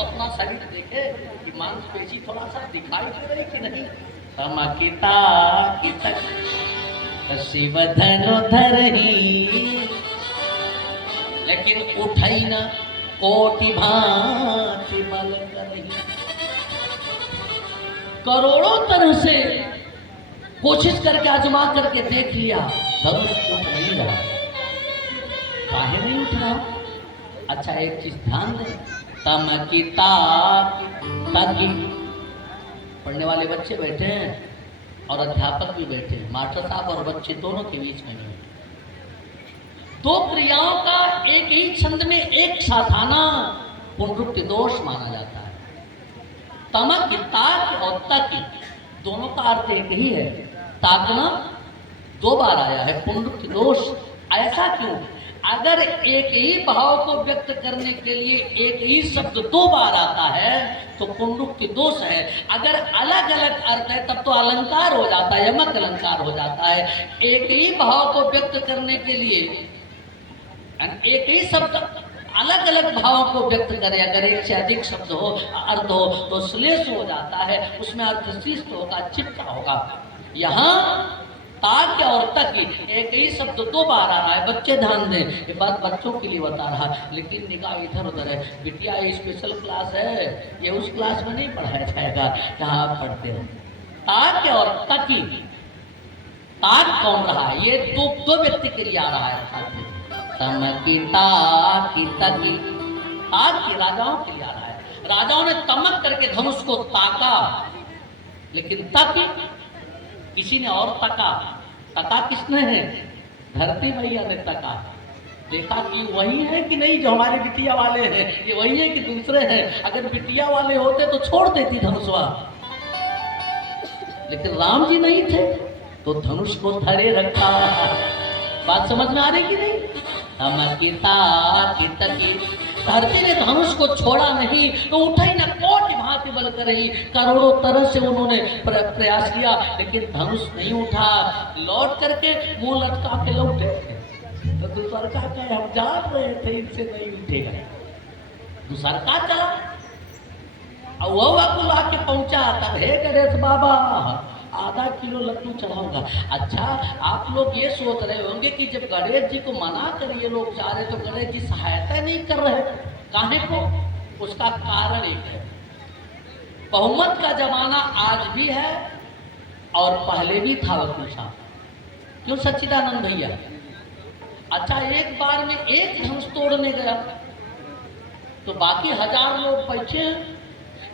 अपना शरीर देखे कि मांसपेशी थोड़ा सा दिखाई दे रही कि नहीं। तमकिता कितक शिव धनु धरही, लेकिन उठई न कोटि भांति बल करही। करोड़ों तरह से कोशिश करके आजमा करके देख लिया, धनुष उठ नहीं रहा। काहे नहीं उठ रहा? अच्छा एक चीज ध्यान दें, तमकिता ताकि पढ़ने वाले बच्चे बैठे हैं और अध्यापक भी बैठे हैं, मास्टर साहब और बच्चे दोनों के बीच में नहीं। दो क्रियाओं का एक ही छंद में एक साथ आना पुनरुक्ति दोष माना जाता है। तमक ताक और तक दोनों का अर्थ एक ही है। ताकना दो बार आया है, पुनरुक्ति दोष। ऐसा क्यों? अगर एक ही भाव को व्यक्त करने के लिए एक ही शब्द दो बार आता है तो पुनरुक्ति दोष है। अगर अलग अलग अर्थ है तब तो अलंकार हो जाता है, यमक अलंकार हो जाता है। एक ही भाव को व्यक्त करने के लिए एक ही शब्द अलग अलग भावों को व्यक्त करे, अगर एक से अधिक शब्द हो अर्थ हो तो श्लेष हो जाता है, उसमें अर्थ शिष्ट होगा, चिपका होगा। यहाँ ताक और तक एक ही शब्द दो बार आ रहा है। बच्चे ध्यान दें, ये बात बच्चों के लिए बता रहा, लेकिन निगाह इधर उधर है। बिटिया ये स्पेशल क्लास है, ये उस क्लास में नहीं पढ़ाया जाएगा जहाँ आप पढ़ते हो। ताक और तकी, ताक कौन रहा है? ये दो व्यक्ति के लिए आ रहा है। तमकिता की तकी, ताक की राजाओं के लिए आ रहा है। राजाओं ने तमक करके धनुष को ताका, लेकिन तक किसी ने और तका। तका किसने है? धरती मैया ने तका, देखा कि वही है कि नहीं जो हमारे बिटिया वाले हैं, ये वही है कि दूसरे हैं। अगर बिटिया वाले होते तो छोड़ देती धनुषवा, लेकिन राम जी नहीं थे तो धनुष को धरे रखा। बात समझ में आ रही कि नहीं? तमकिता की तकी, धरती ने धनुष को छोड़ा नहीं तो उठाई न कोटि भांति बल करही। करोड़ों तरह से उन्होंने प्रयास किया, लेकिन धनुष नहीं उठा। लौट करके मुंह लटका के लौटे तो दूसर का कहे हम जान रहे थे इनसे नहीं उठेगा। दूसर का चला और वो अकुल आके पहुंचा, तब हे गणेश बाबा आधा किलो लड्डू चढ़ाऊंगा। अच्छा आप लोग ये सोच रहे होंगे कि जब गणेश जी को मना कर ये लोग जा रहे तो गणेश जी सहायता नहीं कर रहे, काहे को? उसका कारण एक है, बहुमत का जमाना आज भी है और पहले भी था वकील साहब। क्यों सच्चिदानंद भैया? अच्छा एक बार में एक धनुष तोड़ने गया तो बाकी 1000 लोग बैठे हैं।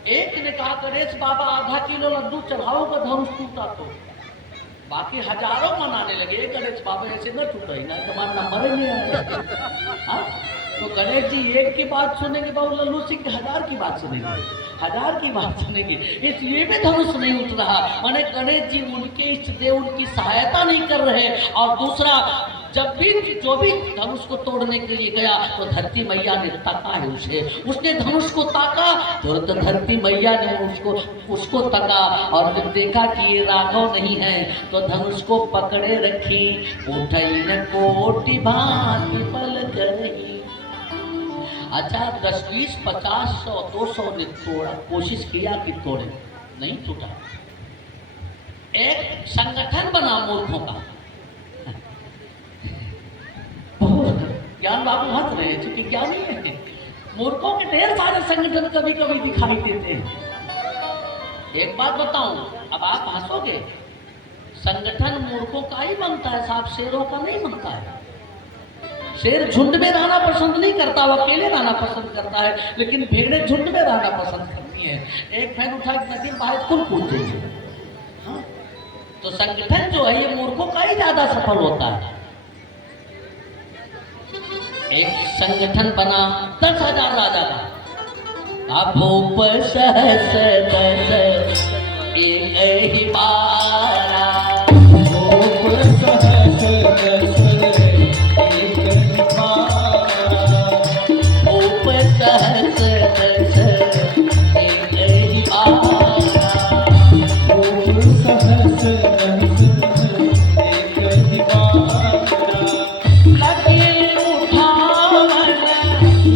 एक ने कहा गणेश बाबा आधा किलो लड्डू चढ़ाओगे धनुष टूटा तो, बाकी हजारों मनाने लगे गणेश बाबा ऐसे न टूटे ना, तुम्हारा नंबर ही नहीं आया। तो गणेश जी एक की बात सुनेंगे, बाबू लल्लू सिंह 1000 की बात सुनेंगे, 1000 की बात सुनेंगे, इसलिए भी धनुष नहीं उठ रहा। माने गणेश जी उनके इष्ट देव उनकी सहायता नहीं कर रहे। और दूसरा, जब भी जो भी धनुष को तोड़ने के लिए गया तो धरती मैया ने ताका है उसे, उसने धनुष को ताका तो धरती मैया ने उसको तका। और जब देखा कि ये राघव नहीं है तो धनुष को पकड़े रखी, उठई न कोटि भांति बल करही। अच्छा 10, 20, 50, 100, 200 ने तोड़ा, कोशिश किया कि तोड़े, नहीं टूटा। एक संगठन बना मूर्खों का, ज्ञान बाबू हंस रहे हैं चूंकि ज्ञानी है। मूर्खों के ढेर सारे संगठन कभी कभी दिखाई देते हैं। एक बात बताऊं, अब आप हंसोगे, संगठन मूर्खों का ही बनता है साहब, शेरों का नहीं बनता है। शेर झुंड में रहना पसंद नहीं करता, वो अकेले रहना पसंद करता है, लेकिन भेड़ें झुंड में रहना पसंद करती है। एक फैन उठा के नदी बाहर कुल कूद जाएगी। हाँ, तो संगठन जो है ये मूर्खों का ही ज्यादा सफल होता है। एक संगठन बना 10,000 राजा का, भूप सहस दस एक ही बारा, भूप सहस दस एक ही बारा, भूप सहस दस एक ही बारा, भूप सहस दस एक ही बारा।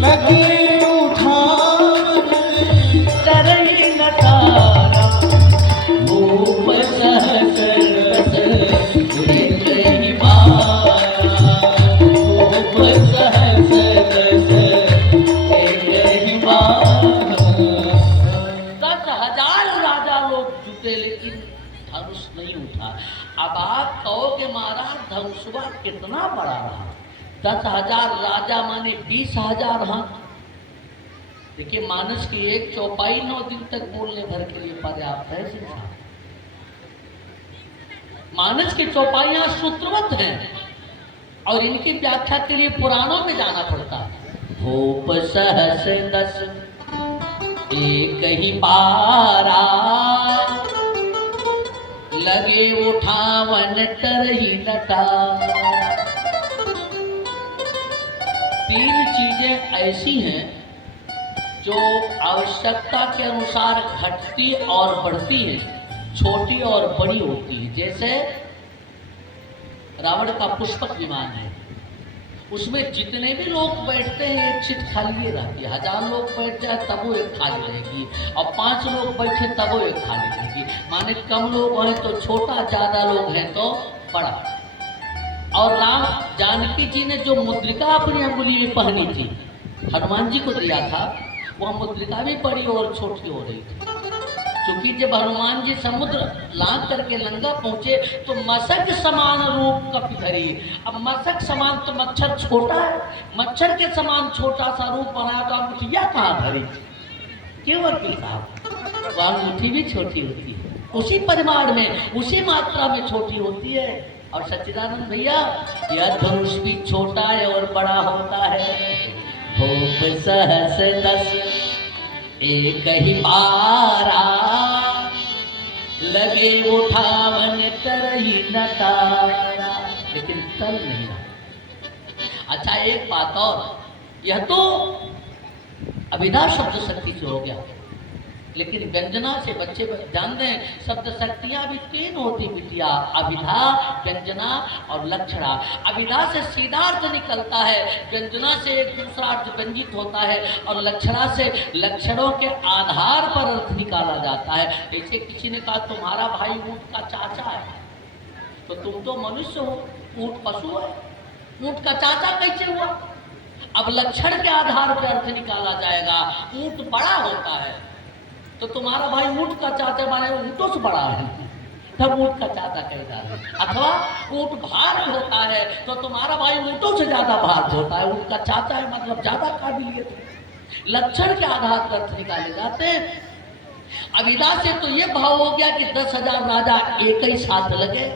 लगे उठावन धनुष नहीं उठा। अब आप कहो कि महाराज धनुषवा कितना बड़ा रहा, 10,000 राजा माने 20,000 हाथ। देखिए मानस की एक चौपाई 9 दिन तक बोलने भर के लिए पर्याप्त है संसार। मानस की चौपाइयां सूत्रवत हैं और इनकी व्याख्या के लिए पुराणों में जाना पड़ता है। भूप सहस 10 एक ही बारा, लगे उठावन तरही नटा। 3 चीजें ऐसी हैं जो आवश्यकता के अनुसार घटती और बढ़ती हैं, छोटी और बड़ी होती है। जैसे रावण का पुष्पक विमान है, उसमें जितने भी लोग बैठते हैं एक सीट खाली रहती है। 1000 लोग बैठ जाए तब वो एक खाली रहेगी, और 5 लोग बैठे तब वो एक खाली रहेगी। माने कम लोग हैं तो छोटा, ज़्यादा लोग हैं तो बड़ा। और राम जानकी जी ने जो मुद्रिका अपनी अंगुली में पहनी थी, हनुमान जी को दिया था, वह मुद्रिका भी बड़ी और छोटी हो रही थी। क्योंकि जब हनुमान जी समुद्र लांघ करके लंका पहुंचे तो मशक समान रूप कपि धरी। अब मशक समान तो मच्छर छोटा है, मच्छर के समान छोटा सा रूप बनाया तो अंगूठिया कहाँ धरी? क्यों वकील साहब? वह अंगूठी भी छोटी होती है, उसी परिमाण में उसी मात्रा में छोटी होती है। और सच्चिदानंद भैया, यह धनुष भी छोटा है और बड़ा होता है। भूप सहस 10 एक ही बारा, लगे उठावन तरही नटारा। लेकिन तल नहीं रहा। अच्छा एक बात और, यह तो अभिधा शब्द शक्ति से हो गया, लेकिन व्यंजना से बच्चे जानते हैं शब्द शक्तियां भी 3 होती बिटिया, अभिधा, व्यंजना और लक्षणा। अभिधा से सीधा अर्थ निकलता है, व्यंजना से एक दूसरा अर्थ व्यंजित होता है, और लक्षणा से लक्षणों के आधार पर अर्थ निकाला जाता है। जैसे किसी ने कहा तुम्हारा भाई ऊंट का चाचा है, तो तुम तो मनुष्य हो, ऊंट पशु है, ऊंट का चाचा कैसे हुआ? अब लक्षण के आधार पर अर्थ निकाला जाएगा। ऊंट बड़ा होता है तो तुम्हारा भाई ऊंट का चाचा माने ऊंटों से बड़ा है, तब ऊंट का चाचा कहता है। अथवा ऊंट भार होता है तो तुम्हारा भाई ऊंटों से ज्यादा भार होता है, ऊंट का चाचा है मतलब ज्यादा काबिलियत है। लक्षण के आधार पर अर्थ निकाले जाते हैं। अभिधा से तो ये भाव हो गया कि 10,000 राजा एक ही साथ लगे,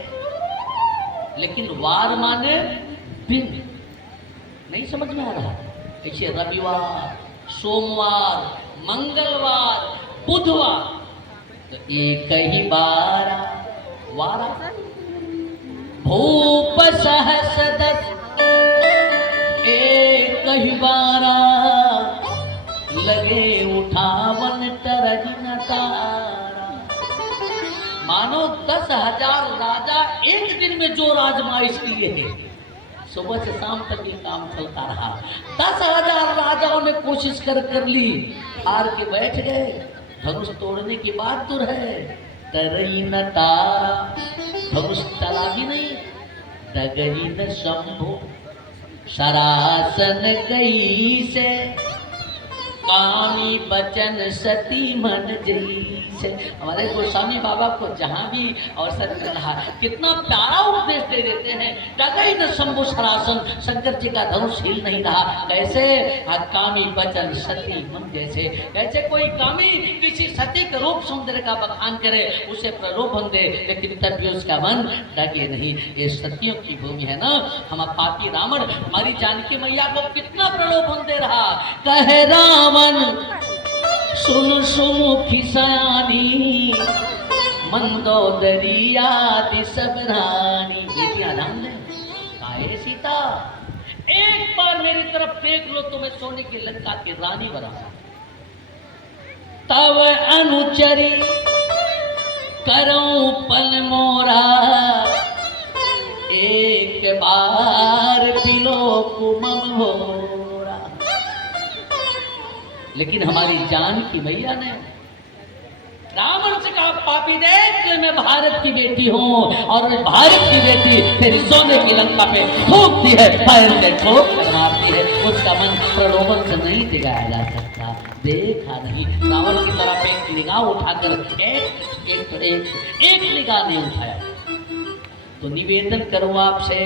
लेकिन वार माने दिन नहीं समझ में आ रहा। जैसे रविवार, सोमवार, मंगलवार, बुधवार, तो एक ही बारा वारा। भूप सहस 10 एक ही बारा, लगे उठावन तरही नटारा। मानो 10,000 राजा एक दिन में जो राजमाइश किए हैं, सुबह से शाम तक ये काम चलता रहा। 10,000 राजाओं ने कोशिश कर ली, हार के बैठ गए। धनुष तोड़ने की बात दूर है, तरही न तारा, धनुष चला भी नहीं। डगरी न शंभु सरासन गई से, कामी बचन सती मन जई से। हमारे गोस्वामी बाबा को जहाँ भी अवसर मिल रहा, कितना प्यारा उपदेश दे देते हैं। डगई न शंभु सरासन, शंकर जी का धनुष हिल नहीं रहा। कैसे? कामी बचन सती मन जैसे। कैसे कोई कामी किसी सती के रूप सौंदर्य का बखान करे, उसे प्रलोभन दे, लेकिन तब भी उसका मन डगे नहीं। ये सतियों की भूमि है ना। हम पापी रावण हमारी जानकी मैया को कितना प्रलोभन दे रहा। कहे राम सुन सुनु खिसानी, मंदोदरी आदि सब रानी। बेटियां ध्यान दें, काहे सीता एक बार मेरी तरफ देख लो तो मैं सोने की लंका की रानी बना। तब अनुचरी करूं पल मोरा, एक बार पिलो कुमम हो। लेकिन हमारी जानकी मैया ने रावण से कहा, पापी देख मैं भारत की बेटी हूँ, और मैं भारत की बेटी तेरी सोने की लंका पे ठोकती है, पैर से ठोक कर मारती है। उसका मन प्रलोभन से नहीं दिखाया जा सकता। देखा नहीं, रावण की तरफ एक निगाह उठाकर एक एक निगाह नहीं उठाया। तो निवेदन करूं आपसे,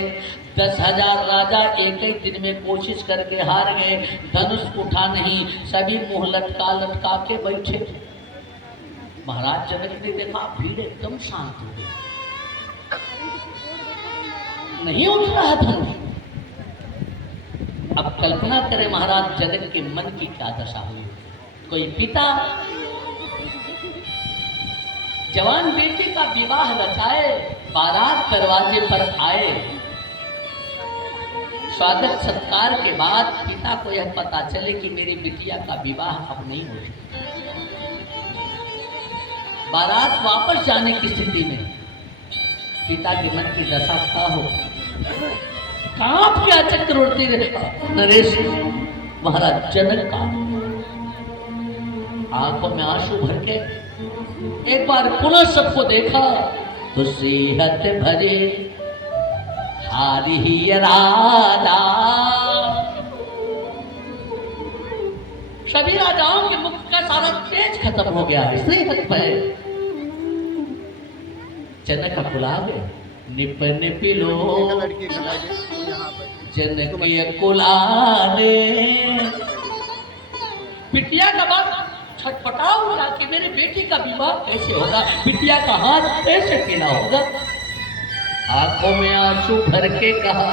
10,000 राजा एक ही दिन में कोशिश करके हार गए, धनुष उठा नहीं, सभी मुंह लटका लटका के बैठे। महाराज जनक ने देखा भीड़ एकदम शांत हो गई, नहीं उठ रहा धनुष। अब कल्पना करें महाराज जनक के मन की क्या दशा हुई। कोई पिता जवान बेटी का विवाह रचाए, बारात दरवाजे पर आए, स्वागत सत्कार के बाद पिता को यह पता चले कि मेरी बिटिया का विवाह अब नहीं हो सकता। बारात वापस जाने की स्थिति में पिता के मन की दशा क्या हो। कांप के चक्रवर्ती नरेश महाराज जनक का आंखों में आंसू भर के एक बार पुनः सबको देखा तो सेहत भरे हारी राजा। सभी राजाओं के मुख का सारा तेज खत्म हो गया, सेहत भरे। जनक बुला गए, निप निपिलो जनक कुलाने। बिटिया का बात छटपटा उठा कि मेरी बेटी का विवाह कैसे होगा, बिटिया का हाथ कैसे पीला होगा। आंखों में आंसू भर के कहा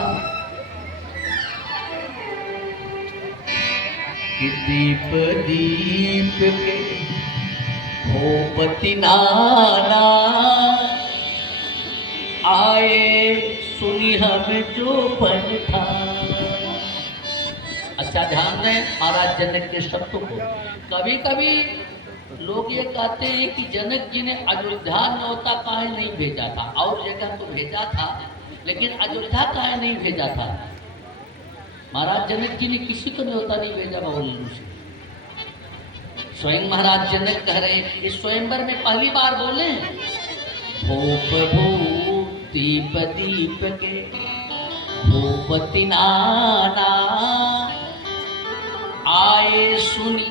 कि दीप दीप के भूपति नाना आए सुनी हमें जो पन था। अच्छा ध्यान दें महाराज जनक के शब्दों को। कभी कभी लोग ये कहते हैं कि जनक जी ने अयोध्या न्योता काहे नहीं भेजा था, और जगह तो भेजा था लेकिन अयोध्या काहे नहीं भेजा था। महाराज जनक जी ने किसी को न्योता नहीं भेजा बाबू से। स्वयं महाराज जनक कह रहे हैं, इस स्वयंवर में पहली बार बोले भूप भूप दीप दीप के भूपति नाना आए सुनी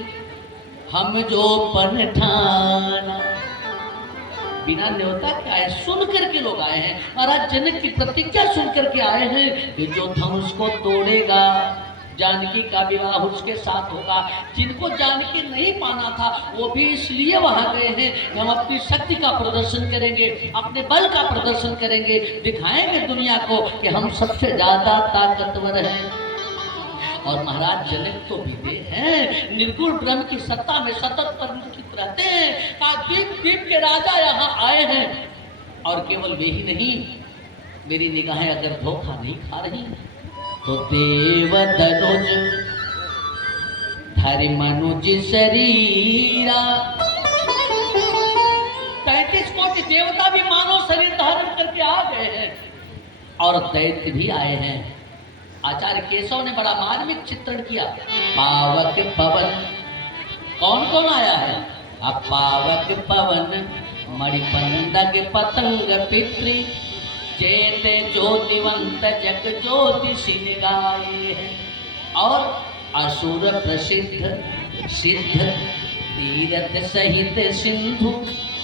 हम जो पन ठाना। बिना न्योता के आए, सुन करके लोग आए हैं। महाराज जनक की प्रतिज्ञा सुन करके आए हैं कि जो धनुष को तोड़ेगा जानकी का विवाह उसके साथ होगा। जिनको जानकी नहीं पाना था वो भी इसलिए वहां गए हैं कि हम अपनी शक्ति का प्रदर्शन करेंगे, अपने बल का प्रदर्शन करेंगे, दिखाएंगे दुनिया को कि हम सबसे ज्यादा ताकतवर हैं। और महाराज जनक तो विदे हैं, निर्गुण ब्रह्म की सत्ता में सतत परिलक्षित रहते हैं। दीप दीप के राजा यहाँ आए हैं। और केवल वे ही नहीं, मेरी निगाहें अगर धोखा नहीं खा रही तो देव धनुज धरि मनुज शरीरा। 33 कोटि देवता भी मानव शरीर धारण करके आ गए हैं और दैत्य भी आए हैं। आचार्य केशव ने बड़ा मार्मिक चित्रण किया। पावक पवन, कौन कौन आया है? अब पावक पवन मणिपंडग पतंग पितृ जेते ज्योतिवंत जग ज्योति सिन गाये हैं। और असुर प्रसिद्ध सिद्ध तीरथ सहित सिंधु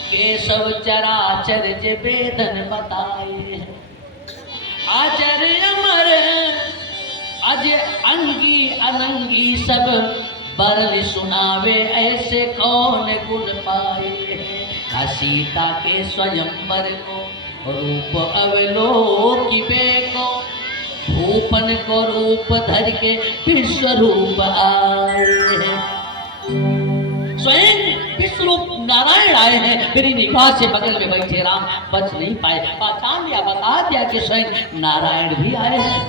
केशव चराचर जे वेदन बताए हैं। आचार्य अमर अज अंगी अनंगी सब बरल सुनावे ऐसे कौन गुण पाए हैं। सीता के स्वयंवर को रूप अवलोकी बेको भूपन को रूप धर के विश्व रूप आए हैं। स्वयं विश्व रूप नारायण आए हैं। मेरी निगाह से बगल में बैठे राम बच नहीं पाए, पहचान लिया, बता दिया कि स्वयं नारायण भी आए हैं।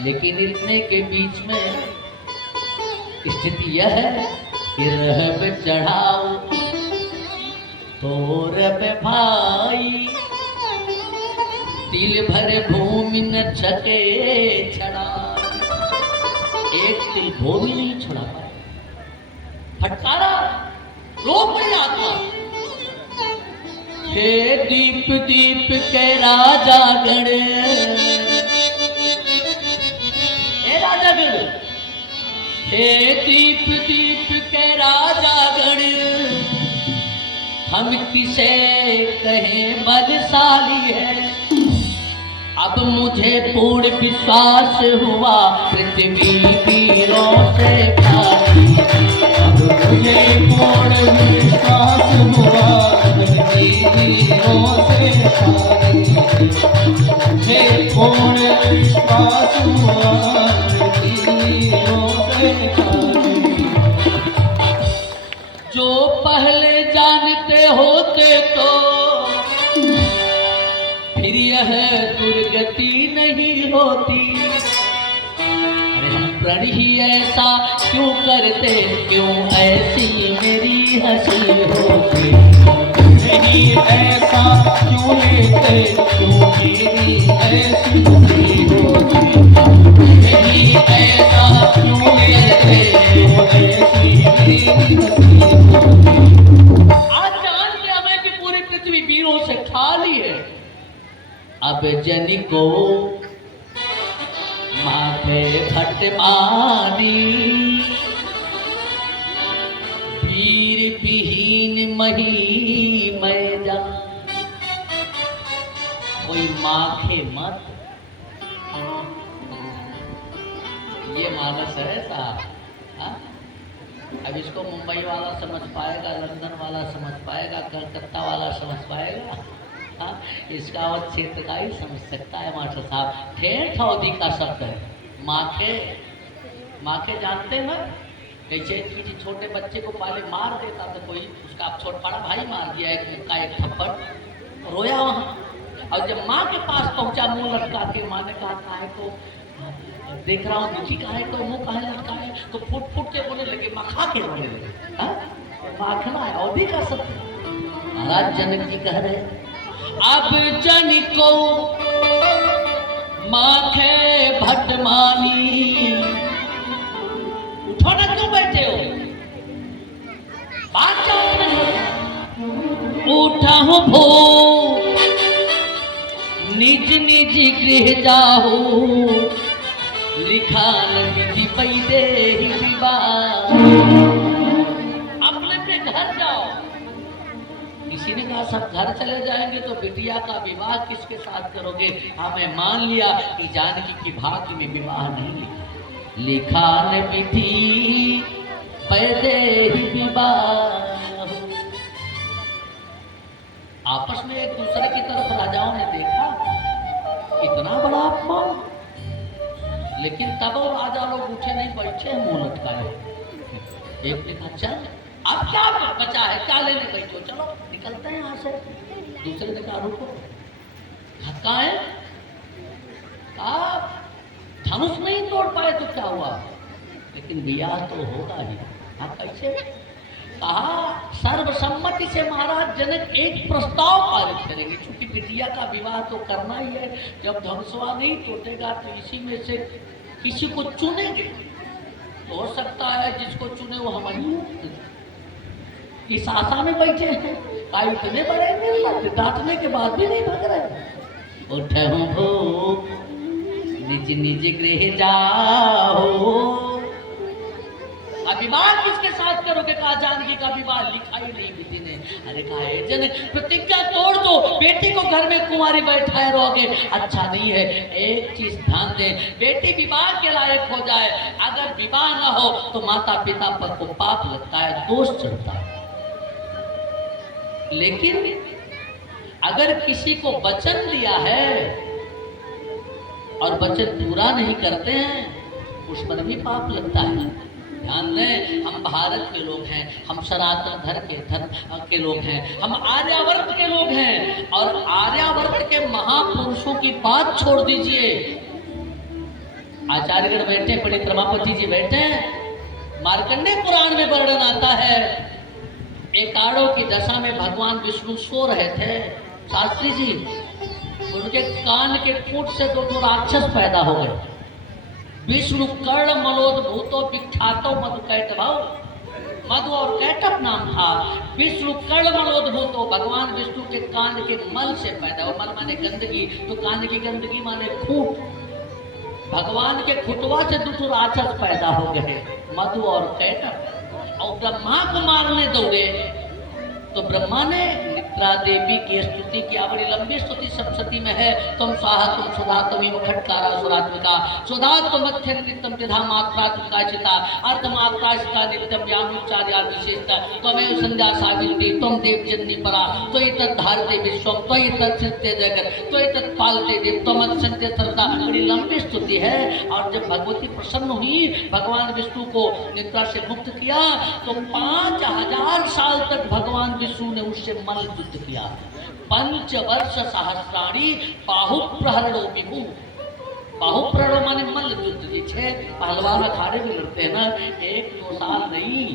लेकिन इतने के बीच में स्थिति यह है कि रहब चढ़ाओ तोरब भाई तिल भर भूमि न छके छड़ा। एक तिल भूमि नहीं छुड़ा पाए, फटकारा रोक नहीं आता। हे दीप दीप के राजा गण, हे राजा गण, हे दीप दीप के राजा गण, हम किसे कहें बलशाली है। अब मुझे पूर्ण विश्वास हुआ पृथ्वी वीरों से खाली है। अब मुझे पूर्ण विश्वास हुआ पृथ्वी वीरों से खाली है। मुझे पूर्ण विश्वास हुआ पृथ्वी वीरों से खाली है। जो पहले जानते होते तो फिर यह दुर्गति नहीं होती। अरे हम प्रण ही ऐसा क्यों करते, क्यों ऐसी मेरी हंसी होती। नहीं ऐसा क्यों लेते, क्यों मेरी ऐसी हंसी होती। नहीं ऐसा क्यों लेते, क्यों ऐसी मेरी हंसी होती। आज जान लिया मैं कि पूरी पृथ्वी वीरों से खाली है। अब जन को माथे भटमानी, वीर विहीन मही मैं जा। कोई माखे मत, ये मानस है साहब। हाँ? अब इसको मुंबई वाला समझ पाएगा, लंदन वाला समझ पाएगा, कलकत्ता वाला समझ पाएगा। हाँ? इसका और क्षेत्र का ही समझ सकता है मास्टर साहब। ठेठ अवधि का शब्द है माखे। माखे जानते हैं? जैसे किसी छोटे बच्चे को पहले मार देता तो कोई उसका आप छोट बड़ा भाई मार दिया, एक मुक्का एक थप्पड़, रोया वहाँ। और जब माँ के पास पहुंचा मुंह लटका के, माँ ने कहा काहे को देख रहा हूँ दुखी, काहे को मुंह काहे लटका है, तो फुट फुट के बोले लगे, मखा के बोले लगे। हाँ? माखना है अवधि का शब्द। महाराज जनक जी कह रहे, अब जन को माखे भटमानी। उठो ना, क्यों बैठे हो, बात जाओ नहीं। उठा हूँ भो निज निज गृह जाओ, लिखान विधि पैदे ही विवाह। अपने अपने घर जाओ। किसी ने कहा सब घर चले जाएंगे तो बिटिया का विवाह किसके साथ करोगे? हाँ, मैं मान लिया कि जानकी की भाग्य में विवाह नहीं लिखा। लिखान विधि पैदे ही विवाह। आपस में एक दूसरे की तरफ राजाओं ने देखा, इतना बड़ा अपमान। लेकिन तब वो राजा लोग उठे नहीं, बैठे मुंह लटकाए। एक ने कहा चल अब क्या बचा है, क्या लेने बैठो, चलो निकलते हैं यहाँ से। दूसरे ने कहा रुको, धक्का है, धनुष नहीं तोड़ पाए तो क्या हुआ, लेकिन ब्याह तो होगा ही। हाँ कैसे? कहा सर्वसम्मति से महाराज जनक एक प्रस्ताव पारित करेंगे, क्योंकि बिटिया का विवाह तो करना ही है। जब धनुषवा नहीं टूटेगा तो इसी में से किसी को चुनेंगे। तो हो सकता है जिसको चुने वो हमारी इस आशा में बैठे हैं। भाई इतने बड़े मिल डांटने के बाद भी नहीं भाग रहे। उठे हो निज निज गृह जाओ। अब विवाह किसके साथ करोगे? कहा जानकी का विवाह लिखा ही नहीं विधि ने। अरे कहा जनक प्रतिज्ञा तोड़ दो, बेटी को घर में कुंवारी बैठाए रहोगे, अच्छा नहीं है। एक चीज ध्यान दे, बेटी विवाह के लायक हो जाए, अगर विवाह ना हो तो माता पिता पर को पाप लगता है, दोष चढ़ता है। लेकिन अगर किसी को वचन दिया है और वचन पूरा नहीं करते हैं, उस पर भी पाप लगता है। ध्यान दें, हम भारत के लोग हैं, हम सनातन धर्म के लोग हैं, हम आर्यावर्त के लोग हैं। और आर्यावर्त के महापुरुषों की बात छोड़ दीजिए। आचार्यगण बैठे, पंडित रमापति जी बैठे, मार्कंडेय पुराण में वर्णन आता है, एकाड़ों की दशा में भगवान विष्णु सो रहे थे। शास्त्री जी, उनके कान के फूट से दो राक्षस पैदा हो गए। विष्णु कर्ण मलोद भूतो विख्यातो मधु कैटभ, मधु और कैटभ नाम था। विष्णु कर्ण मलोद भूतो, भगवान विष्णु के कान के मल से पैदा हो। मल माने गंदगी, तो कान की गंदगी माने खूट। भगवान के खुटवा से दो राक्षस पैदा हो गए, मधु और कैटभ। और ब्रह्मा को मारने दौड़े तो ब्रह्मा ने निद्रा देवी की स्तुति किया, बड़ी लंबी स्तुति सप्तशती में है। तुम स्वाहा तुम सुधा तुम खटकारा सुरात्मिका सुधा तुम अक्षर नित्यम विधा मात्रात्मिका चिता अर्थ मात्राशिता नित्यम व्यानुचार्या विशेषता त्वमेव संध्या सावित्री तुम देव जननी परा तो धारते विश्वम तो तत्ते जगत तो तत्पालते देव तुम अक्षंत्य सरदा। बड़ी लंबी स्तुति है। और जब भगवती प्रसन्न हुई, भगवान विष्णु को निद्रा से मुक्त किया, तो 5000 साल तक भगवान विष्णु ने उससे मल युद्ध किया। पंचवर्ष सहस्राणी बाहुप्रहरणो विभु। बाहुप्रहरण माने मल युद्ध। 6 पहलवान अखाड़े में लड़ते हैं ना, 1-2 साल नहीं,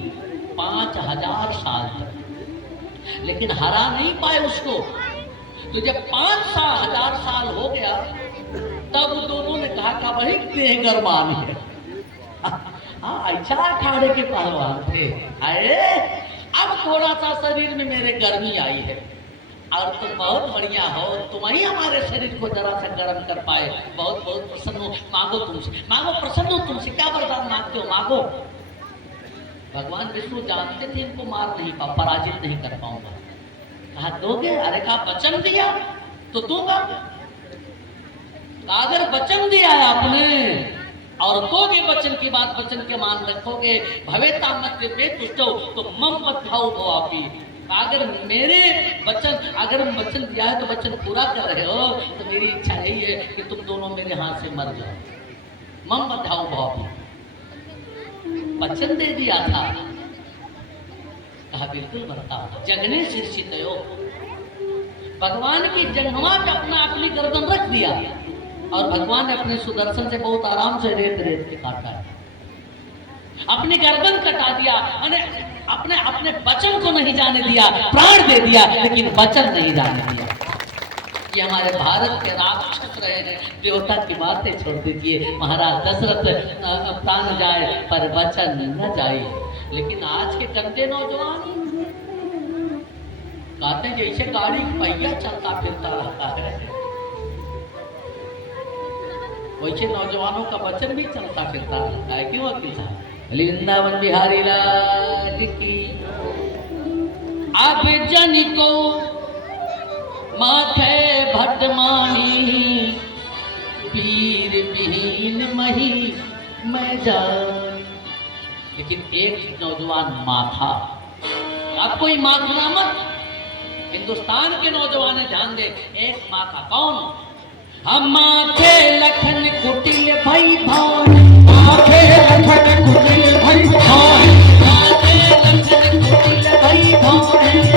5000 साल तक, लेकिन हरा नहीं पाए उसको। तो जब 5000 साल हो गया, तब दोनों ने कहा का वही देह गरमानी है। अच्छा अखाड़े के पहलवान थे, आए अब थोड़ा सा शरीर में मेरे गर्मी आई है, और तुम बहुत बढ़िया हो, तुम ही हमारे शरीर को जरा सा गर्म कर पाए। बहुत बहुत प्रसन्न हो, मांगो तुमसे, मांगो, प्रसन्न हो तुमसे, क्या वरदान मांगते हो, मांगो। भगवान विष्णु जानते थे इनको मार नहीं पा, पराजित नहीं कर पाऊंगा। कहा दोगे? अरे कहा वचन दिया तो दूंगा। अगर वचन दिया है आपने और दोगे वचन की बात, वचन के मान रखोगे, भवेता मत तुष्ट हो तो मम मत भाव हो आप ही। अगर मेरे वचन, अगर वचन दिया है तो वचन पूरा कर रहे हो, तो मेरी इच्छा यही है कि तुम दोनों मेरे हाथ से मर जाओ। मम मत भाव भाव, वचन दे दिया था। कहा बिल्कुल मरता। जगने शीर्षित हो, भगवान की जंघमा पे अपनी गर्दन रख दिया, और भगवान ने अपने सुदर्शन से बहुत आराम से रेत रेत के काटा है, अपनी गर्दन कटा दिया। अपने अपने वचन को नहीं जाने दिया, प्राण दे दिया, लेकिन वचन नहीं जाने दिया। ये हमारे भारत के राक्षस रहे हैं, देवता की बातें छोड़ दीजिए। महाराज दशरथ प्राण जाए पर वचन न जाए। लेकिन आज के गंदे नौजवान कहते जैसे गाड़ी पहिया चलता फिरता रहता है, वैसे नौजवानों का वचन भी चलता फिरता रहता है। क्यों वकील साहब? वृंदावन बिहारी लाल की। अब जन को माथे भटमानी, पीर विहीन मही मैं जान। लेकिन एक नौजवान माँ था। अब कोई माखना मत, हिंदुस्तान के नौजवान ध्यान दे, एक माँ था। कौन? हम माथे लखन कुटिल भाई भान, माथे लखन कुटिल भाई भान, माथे लखन कुटिल भाई भान,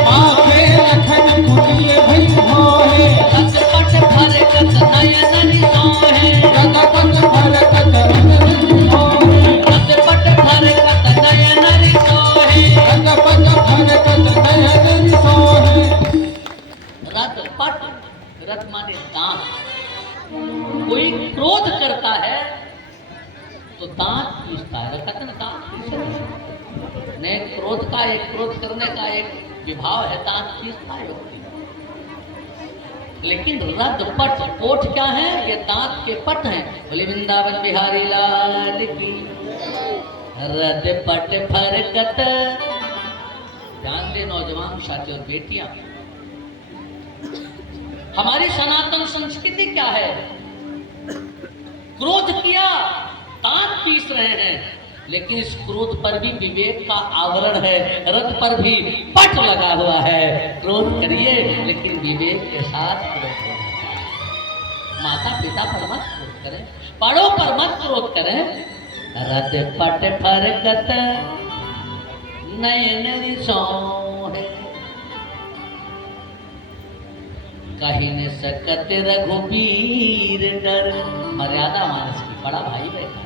माथे लखन कुटिल भाई भान। रतपट भरकत नयन निसाहे, रतपट भरकत नयन निसाहे, रतपट भरकत नयन निसाहे, रतपट भरकत नयन निसाहे। रतपट, रत माने दांत। कोई क्रोध करता है तो दांत पीसता है, कहते ना दांत पीसते ने। क्रोध का एक, क्रोध करने का एक विभाव है, दांत पीसता है व्यक्ति। लेकिन रदपट, पोठ क्या है? ये दांत के पट हैं। बोले वृंदावन बिहारी लाल की। रदपट फरकत। ध्यान दे नौजवान साथी और बेटियां, हमारी सनातन संस्कृति क्या है? क्रोध किया, दांत पीस रहे हैं, लेकिन इस क्रोध पर भी विवेक का आवरण है। रथ पर भी पट लगा हुआ है। क्रोध करिए, लेकिन विवेक के साथ क्रोध करें। माता पिता पर मत क्रोध करें, बड़ों पर मत क्रोध करें। रथ पट फरकत नयन सोहे, कहीं न सकत रघुबीर डर। मर्यादा मानस की, बड़ा भाई बैठा।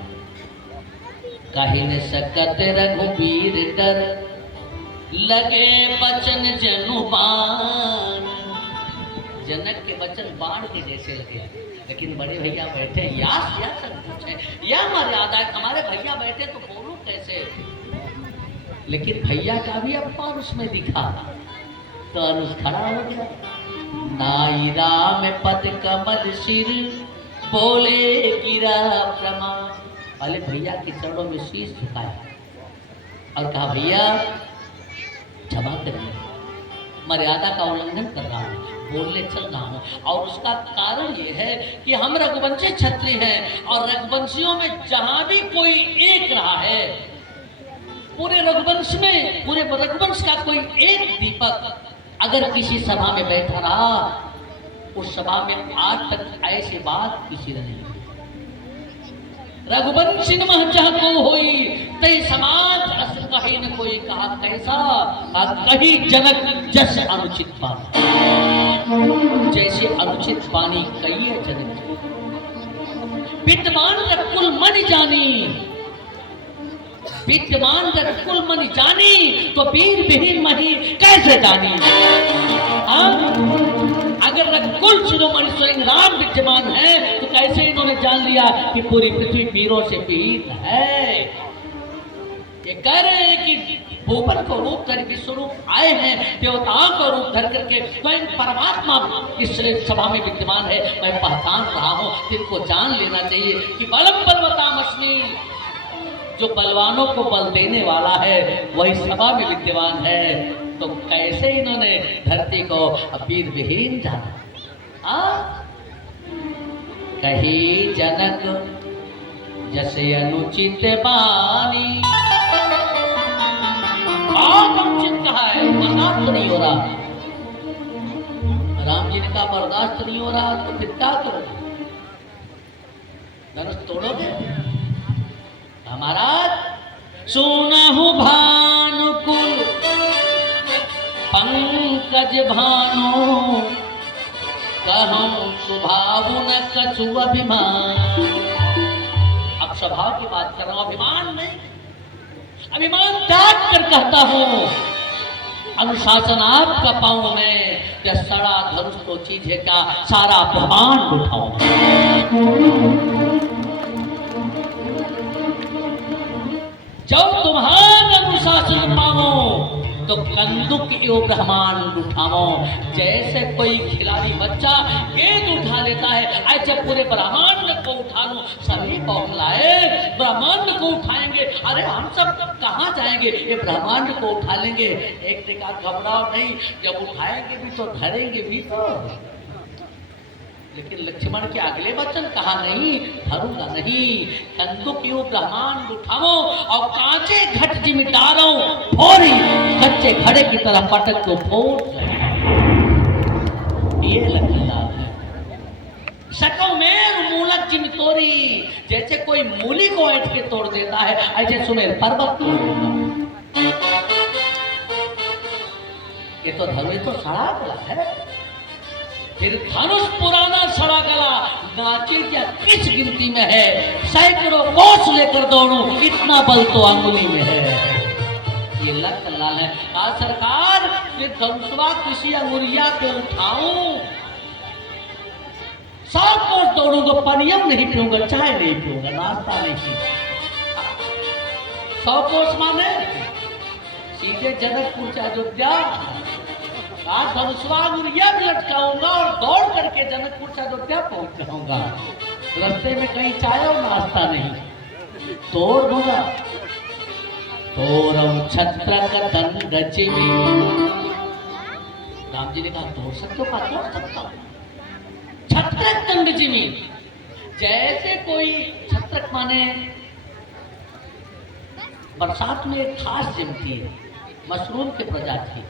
कहीं न सकत रघुबीर डर, लगे बचन जनु बाण। जनक के वचन बाण के जैसे लगे, लेकिन बड़े भैया बैठे, या सब कुछ है, या मर्यादा है। हमारे भैया बैठे तो बोलो कैसे? लेकिन भैया का भी अपमान उसमें दिखा, तो अनुज खड़ा हो गया। नाई राम पद कमल सिर, बोले गिरा प्रमाण। पहले भैया के चरणों में शीश झुकाया और कहा भैया क्षमा करिए, मर्यादा का उल्लंघन कर रहा हूँ, बोलने चल रहा हूँ। और उसका कारण ये है कि हम रघुवंशी क्षत्रिय हैं और रघुवंशियों में जहां भी कोई एक रहा है, पूरे रघुवंश में, पूरे रघुवंश का कोई एक दीपक अगर किसी सभा में बैठा रहा, उस सभा में आज तक ऐसी बात किसी ने नहीं। रघुवंशी नमः जह को होई तय समाज अस कही न कोई, कहा कैसा कही जनक जस अनुचित पानी, जैसे अनुचित पानी कही है जनक। विद्वान कुल मन जानी, विद्वान कुल मन जानी, तो वीर विहीन मही कैसे जानी। अगर रघुकुल शिरोमणि स्वयं राम विद्यमान है तो कैसे इन्होंने जान लिया कि पूरी पृथ्वी वीरों से विहीन है। ये कह रहे हैं कि भूपन को रूप धर विश्वरूप आए हैं, देवताओं को रूप धर करके स्वयं परमात्मा इस सभा में विद्यमान है। मैं पहचान रहा हूँ, जिनको जान लेना चाहिए कि बलम बलवतामस्मि, जो बलवानों को बल देने वाला है वही सभा में विद्यमान है। तो कैसे इन्होंने धरती को वीर विहीन जाना। कही जनक जैसे अनुचित बानी, अनुचित कहा है, बर्दाश्त नहीं हो रहा। राम जी ने कहा बर्दाश्त नहीं हो रहा तो फिर क्या करोगे, धनुष तोड़ोगे। महाराज सुनहु भानुकुल पंकज भानु, कहूं स्वभाव न कछु अभिमान। अब स्वभाव की बात कर रहा हूं, अभिमान नहीं, अभिमान त्याग कर कहता हूं अनुशासन आपका पाऊं मैं, क्या सड़ा धनुष तो चीज है क्या, सारा ब्रह्मांड उठाऊं। जब तुम्हारा अनुशासन पाओ तो कंदुक यो ब्रह्मांड उठाओ। जैसे कोई खिलाड़ी बच्चा गेंद उठा लेता है, ऐसे पूरे ब्रह्मांड को उठा लो। सभी बौखलाए ब्रह्मांड को उठाएंगे, अरे हम सब कहाँ जाएंगे, ये ब्रह्मांड को उठा लेंगे। एक टिका घबराओ नहीं, जब उठाएंगे भी तो धरेंगे भी तो। लेकिन लक्ष्मण के अगले वचन कहा नहीं, धरूंगा नहीं, कंदुक यो ब्रह्मांड उठाओ और कांचे घट जिम डालो फोरी, कच्चे घड़े की तरह पटक को फोड़। ये लखनलाल है। सको मेर मूलक जिम तोरी, जैसे कोई मूली को ऐठ के तोड़ देता है, ऐसे सुमेर पर्वत तोड़ देता। ये तो धनुष तो सड़ा गला है, फिर धनुष पुराना सड़ा गला नाचे क्या किस गिनती में है। सैकड़ों कोस लेकर दौड़ो, इतना बल तो अंगुली में है। ये लखनलाल है। सरकार ये धनुषवा किसी अंगुलिया पे उठाऊं, 100 कोस दौड़ूंगा, पनियम नहीं पीऊंगा, चाय नहीं पीऊंगा, नाश्ता नहीं पीऊंगा। 100 कोस माने सीधे जनकपुर से अयोध्या, आज धनुषवा अंगुलिया भी लटकाऊंगा और दौड़ करके जनकपुर से अयोध्या पहुंच जाऊंगा। रास्ते में कहीं चाय और नाश्ता नहीं, तोड़ दूंगा। तोरम छत्रक दंड चिमी, राम जी ने कहा तोड़ सकते हो, तोड़ सकता हूं। छत्रक दंड चिमी, जैसे कोई छत्रक माने बरसात में एक खास जमती है, मशरूम के प्रजाति,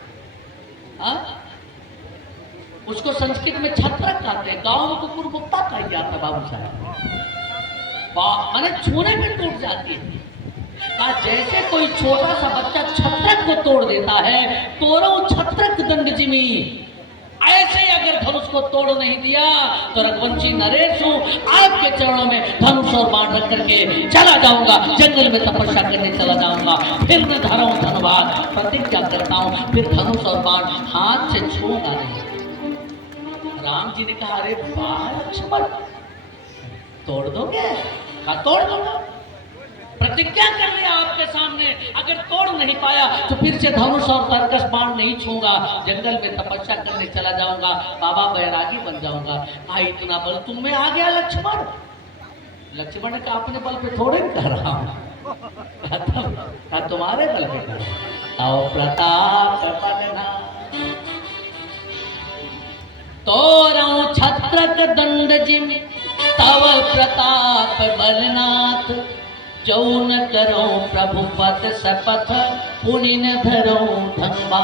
उसको संस्कृत में छत्रक कहते हैं, गांव में कुकुर कुत्ता कहा जाता। बाबू साहब माने छूने में टूट जाती है। जैसे कोई छोटा सा बच्चा छत्रक को तोड़ देता है, तोड़ो छत्रक दंड जिमी। ऐसे ही अगर धनुष को तोड़ नहीं दिया तो रघुवंशी नरेश हूं, आपके चरणों में धनुष और बाण रख करके चला जाऊंगा, जंगल में तपस्या करने चला जाऊंगा, फिर मैं धरा हूं धनुवाद, प्रतिज्ञा करता हूं, फिर धनुष और बाण हाथ से छूंगा नहीं। राम जी ने कहा अरे वाह लक्ष्मण, तोड़ दोगे? कहा तोड़ दूंगा, प्रतिज्ञा कर लिया आपके सामने। अगर तोड़ नहीं पाया तो फिर से धनुष और तरकस बाण नहीं छूंगा, जंगल में तपस्या करने चला जाऊंगा, बाबा बैरागी बन जाऊंगा। भाई इतना बल तुम में आ गया लक्ष्मण। लक्ष्मण ने कहा अपने बल पे थोड़े कर रहा हूं, कहा तुम्हारे बल पे कर रहा हूं। प्रताप तोरऊ छत्रक दंड जिम तव प्रताप बलनाथ, जौन करो प्रभु पद शपथ पुनि न धरो धनबा।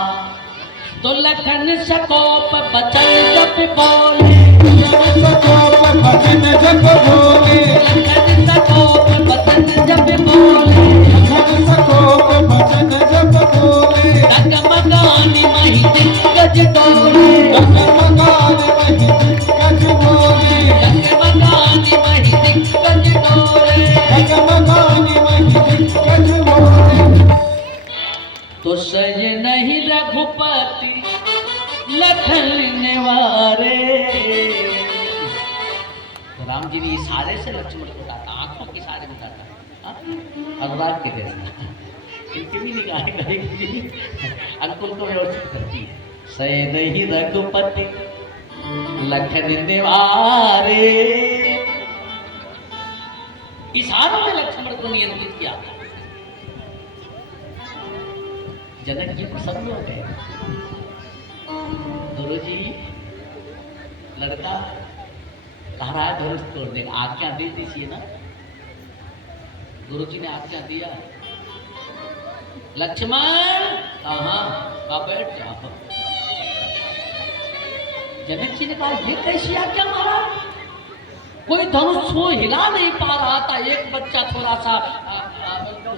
तो लखन सकोप बचन जप बोले, लखन सकोप बचन जप बोले, लखन सकोप बचन जप बोले, लखन सकोप बचन जप बोले। डगमगानी मही दिग्गज डोले, डगमगानी मही दिग्गज बोले, डगमगानी मही दिग्गज डोले। डगमगानी मही दिग्गज बोले। तो सज नहीं रघुपति लखन निवारे। तो राम जी ने इशारे से लक्ष्मण को बताता, आंखों के इशारे में बताता, अनुराग के जैसा इनकी भी निगाहें गई अंकुल को व्यवस्थित करती है। सज नहीं रघुपति लखन निवारे, इशारों में लक्ष्मण को नियंत्रित किया। जनक जी प्रसन्न हो गए। गुरु जी लड़का कह रहा है धनुष तोड़ देगा, आज्ञा दे दीजिए ना। गुरु जी ने आज्ञा दिया, लक्ष्मण कहाँ का बैठ जाओ। जनक जी ने कहा ये कैसी आज्ञा महाराज, कोई धनुष को हिला नहीं पा रहा था, एक बच्चा थोड़ा सा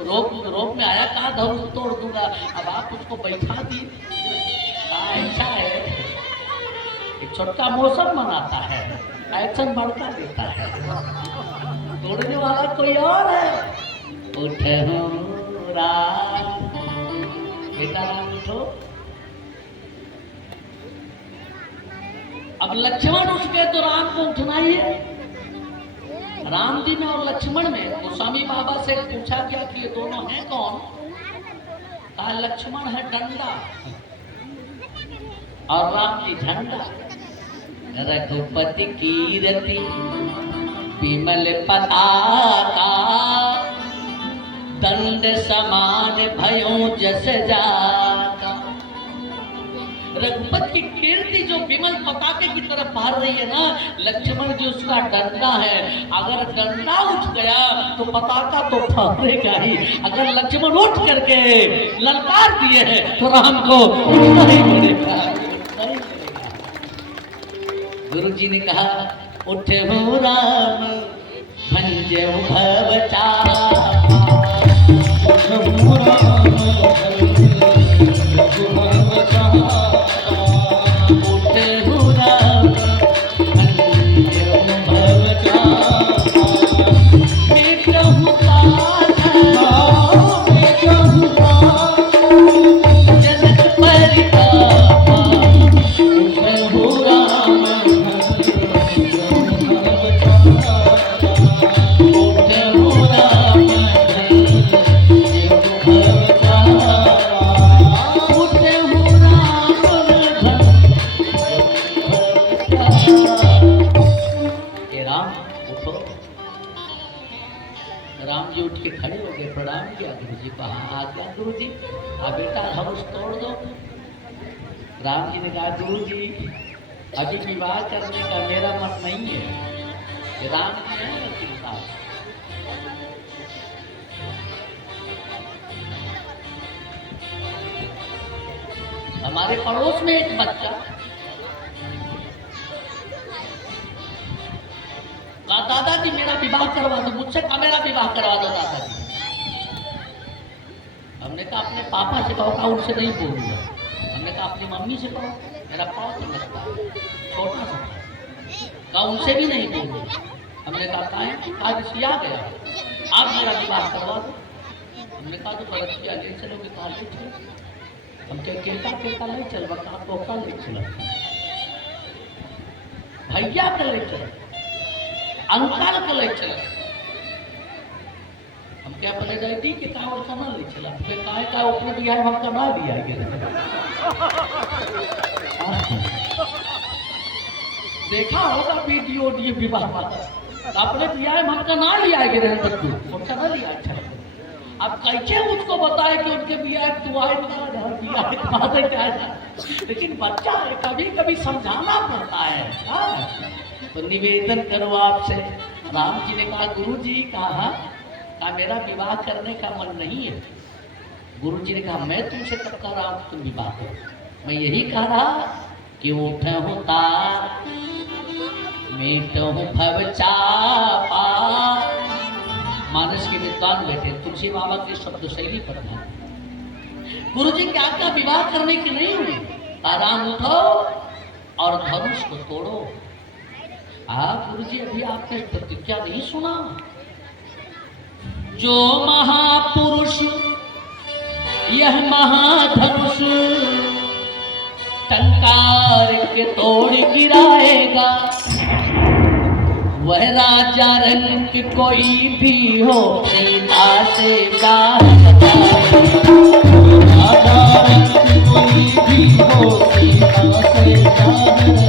रोक में आया, कहा धनुष तोड़ दूंगा, अब आप उसको बैठा दिए। ऐसा है एक छोटा मौसम बनाता है, एक्शन बढ़ता देता है, तोड़ने वाला कोई और है। उठो राम, बेटा राम उठो। अब लक्ष्मण उठ गए तो राम को उठना ही है। राम जी में और लक्ष्मण में गोस्वामी बाबा से पूछा गया कि ये दोनों हैं कौन? कहा लक्ष्मण है डंडा और राम जी झंडा। रघुपति कीर्ति विमल पताका, दंड समान भयो जस जाका। रघुपति की कीर्ति जो विमल पताके की तरफ बढ़ रही है ना, लक्ष्मण जी उसका डंडा है। अगर डंडा उठ गया तो पताका तो फहरेगा ही। अगर लक्ष्मण उठ करके ललकार दिए हैं तो राम को उठना ही पड़ेगा। गुरु जी ने कहा उठे हो राम भंजे भव चारा, राम जी उठ के खड़े हो गए, प्रणाम किया गुरु जी को। हाँ आज्ञा गुरु जी, बेटा धनुष तोड़ दो। राम जी ने कहा गुरु जी अभी विवाह करने का मेरा मन नहीं है। राम जी है उनके साथ। हमारे पड़ोस में एक बच्चा कहा दादाजी मेरा विवाह करवा दो, मुझसे कहा मेरा विवाह करवा दो दादाजी। हमने कहा अपने पापा से कहो, कहा उनसे नहीं बोलूंगा। हमने कहा अपनी मम्मी से कहो, मेरा पाँव तो लगता है छोटा सा, कहा उनसे भी नहीं बोलूंगा। हमने कहा कहा सिया गया, आप मेरा विवाह करवा दो। हमने कहा तो बरतिया ले चलोगे, कहा ले चलो। हम क्या केता केता ले चल, कहा पोका ले चलो, भैया का ले चलो, अंकल के ले चला। हम क्या पहले जाती कि का और सामान ले चला, फिर काहे का ऊपर दिया है हमका ना दिया है। देखा होगा वीडियो ऑडियो विवाह अपने दिया है हमका ना लिया है गिरे तक हमका ना लिया। अच्छा अब कैसे उसको बताए कि उनके बिया तू आए बिया के बाद जाएगा, लेकिन बच्चा है, कभी कभी समझाना पड़ता है। हाँ? तो निवेदन करो आपसे। राम जी ने कहा गुरु जी, कहा मेरा विवाह करने का मन नहीं है। गुरु जी ने कहा मैं तुमसे कब कह रहा हूँ तुम विवाह करो, मैं यही कह रहा कि उठ होता मीट हूँ भव चापा। मानस के विद्वान बैठे तुलसी बाबा की शब्द शैली पर ध्यान। गुरु जी क्या क्या विवाह करने की नहीं हुई, आराम उठो और धनुष को तोड़ो। गुरु जी अभी आपने प्रतिज्ञा नहीं सुना। जो महापुरुष यह महाधनुष टंकार के तोड़ गिराएगा, वह राजा रंग कोई भी हो सीता से प्यार बताएगा। राजा रंग कोई भी हो सीता से प्यार